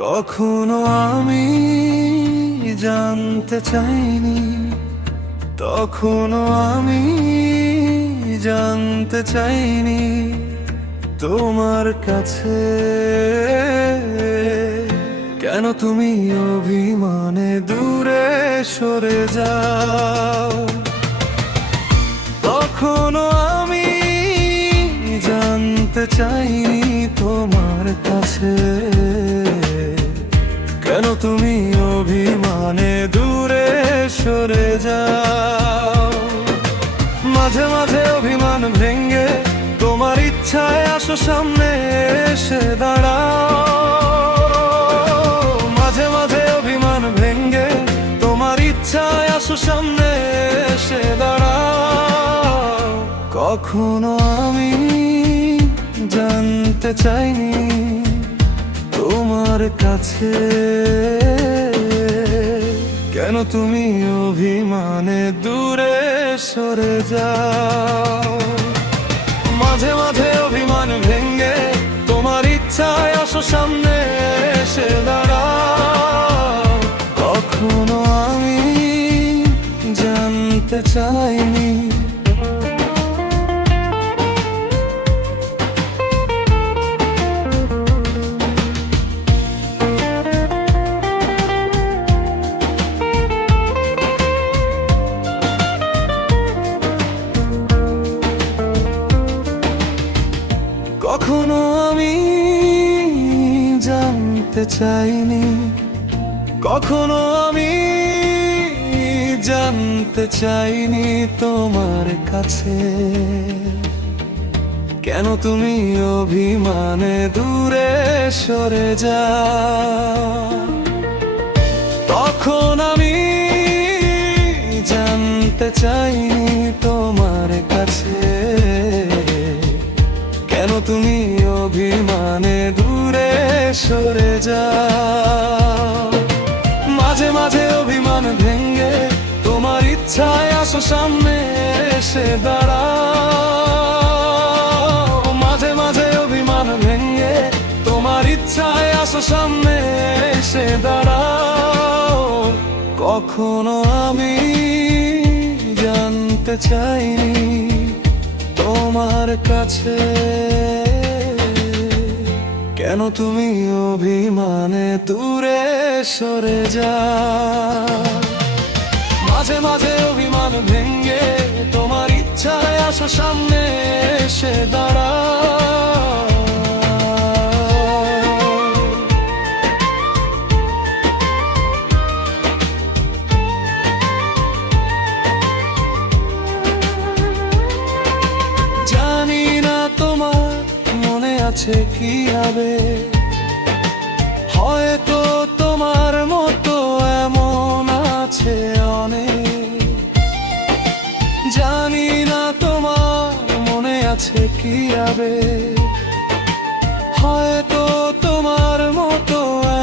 কখনো আমি জানতে চাইনি, তখনো আমি জানতে চাইনি তোমার কাছে কেন তুমি অভিমানে দূরে সরে যাও। তখনো আমি জানতে চাইনি তোমার কাছে কেন তুমি অভিমানে দূরে সরে যাও। মাঝে মাঝে অভিমান ভেঙে তোমার ইচ্ছায় আসো সামনে এসে দাঁড়াও। মাঝে মাঝে অভিমান ভেঙে তোমার ইচ্ছায় আসো সামনে এসে দাঁড়াও। কখনো আমি জানতে চাইনি তোমার কাছে কেন তুমি অভিমানে দূরে সরে যাও। মাঝে মাঝে অভিমান ভেঙে তোমার ইচ্ছায় আসো সামনে এসে দাঁড়াও। কখনো আমি জানতে চাইনি কখনো আমি জানতে চাইনি, কখনো আমি জানতে চাইনি তোমার কাছে কেন তুমি অভিমানে দূরে সরে যাও। তখন আমি জানতে চাইনি তোমার কাছে কেন তুমি অভিমানে দূরে সরে যাও। মাঝে মাঝে অভিমান ভেঙে তোমার ইচ্ছায় আসো সামনে এসে দাঁড়াও। মাঝে মাঝে অভিমান ভেঙে তোমার ইচ্ছায় আসো সামনে এসে দাঁড়াও। কখনো আমি জানতে চাইনি তোমার কাছে কেন তুমি অভিমানে দূরে সরে যাও। মাঝে মাঝে অভিমান ভেঙে তোমার ইচ্ছায় আসো সামনে এসে দাঁড়াও। জানি না তোমার মনে আছে কি হবে, হয়তো তোমার মতো এমন আছে অনেক। জানি না তোমার মনে আছে কি হবে, হয়তো তোমার মতো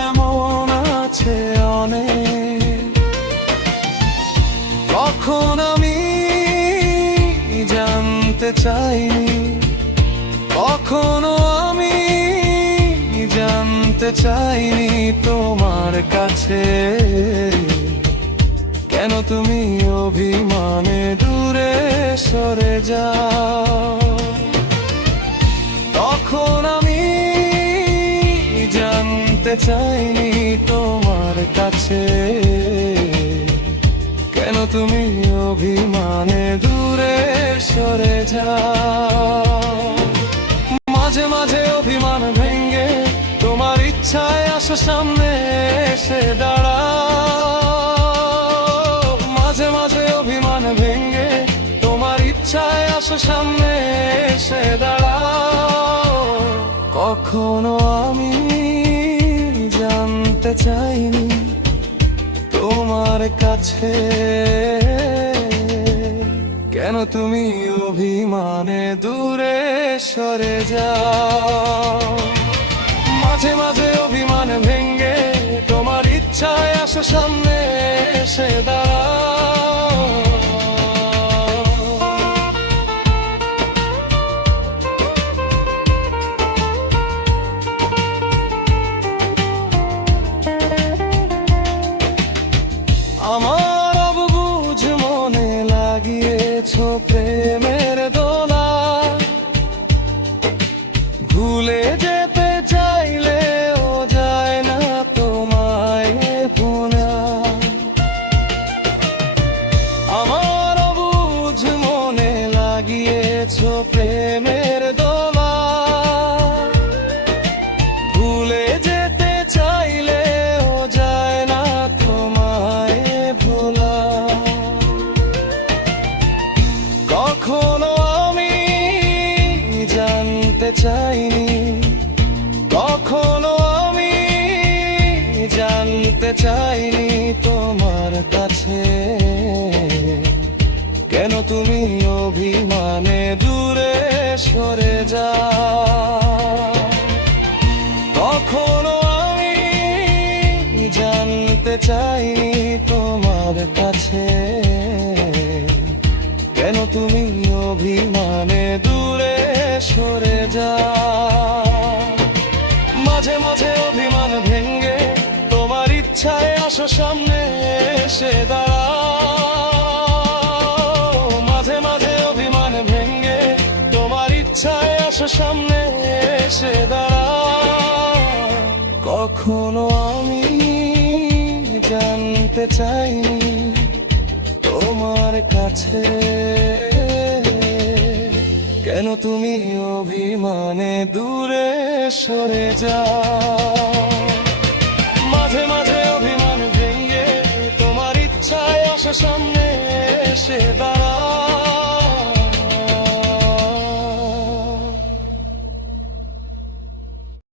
এমন আছে অনেক। কখন আমি জানতে চাইনি, কখনো আমি জানতে চাইনি তোমার কাছে কেন তুমি অভিমানে দূরে সরে যাও। তখন আমি জানতে চাইনি তোমার কাছে কেন তুমি অভিমানে দূরে সরে যাও। মাঝে মাঝে অভিমান ভেঙে তোমার ইচ্ছায় আসো সামনে এসে দাঁড়াও। মাঝে মাঝে অভিমান ভেঙে তোমার ইচ্ছায় আসো সামনে এসে দাঁড়াও। কখনো আমি জানতে চাইনি তোমার কাছে কেন তুমি অভিমানে দূরে সরে যাও। মাঝে মাঝে অভিমান ভেঙে তোমার ইচ্ছায় আসো সামনে এসে দাঁড়াও। জানতে চাইনি তোমার কাছে কেন তুমি অভিমানে দূরে সরে যাও। কখনো আমি জানতে চাইনি তোমার কাছে কেন তুমি অভিমানে দূরে সরে যাও। মাঝে মাঝে অভিমান ভেঙ্গে তোমার ইচ্ছায় আসো সামনে এসে দাঁড়াও। মাঝে মাঝে অভিমান ভেঙ্গে তোমার ইচ্ছায় আসো সামনে এসে দাঁড়াও। কখনো আমি জানতে চাইনি তোমার কাছে কেন তুমি অভিমানে দূরে সরে যাও।